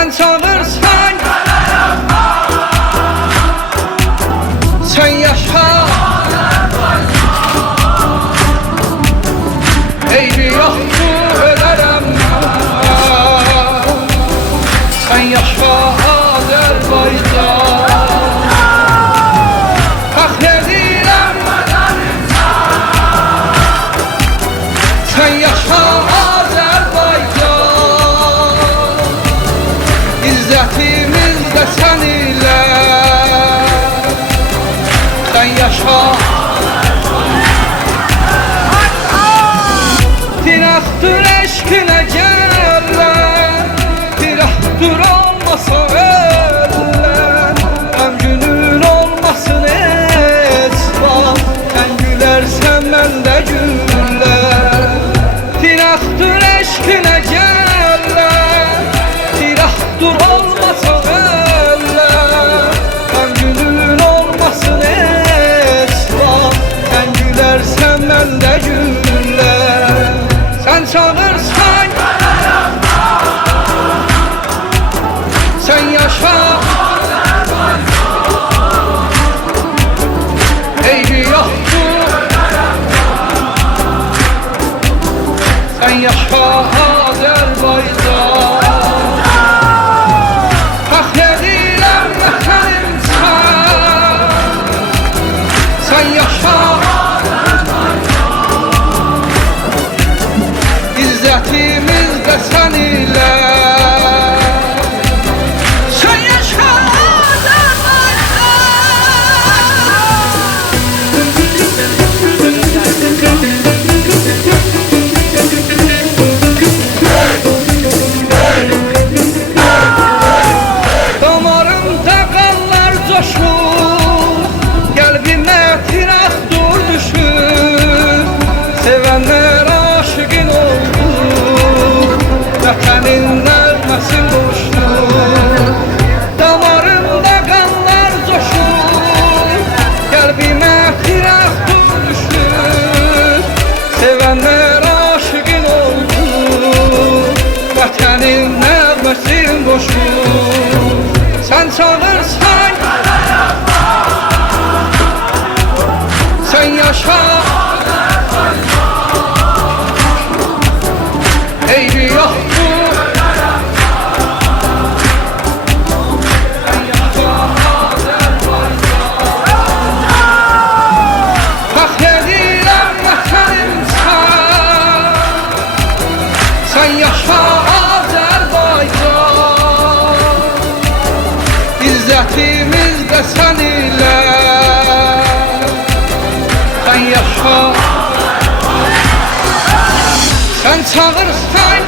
Sen çağırsan sen yaşa, eybi yoktu ölerem. Sen yaşa Azerbaycan, hak edirem. Sen yaşa Azerbaycan, İzzətimiz də sən ilə. Sen yaşa. Tirahtır eşkine geller, tirahtır olmasa eller. Ömrünün olmasın esbab, sen gülersen ben de güller. Tirahtır eşkine geller, tirahtır olmasa eller. Ömrünün olmasın esbab, sen gülersen ben de güller. Sen çağırsan sen yaşa, eybi yoktu. Sen yaşa Azerbaycan, hak edirem vətənim sən. Sen yaşa, İzzətimiz də sən ilə. Sen yaşa Azərbaycan. Damarımda qanlar coşur, qəlbimə tiraqdur düşür. Sevənlər aşıqın oldu, vətənin nəğməsin boşdur. Damarımda qanlar coşur, qəlbimə tiraqdur düşür. Sevənlər aşıqın oldu, vətənin nəğməsin boşdur. Sen çağırsan sen yaşa, eybi yoktu. Sen yaşa Azerbaycan, hak edirem vətənim sən. Sen yaşa Azerbaycan, İzzətimiz də sən ilə. Sen yaşa. Sen çağırsan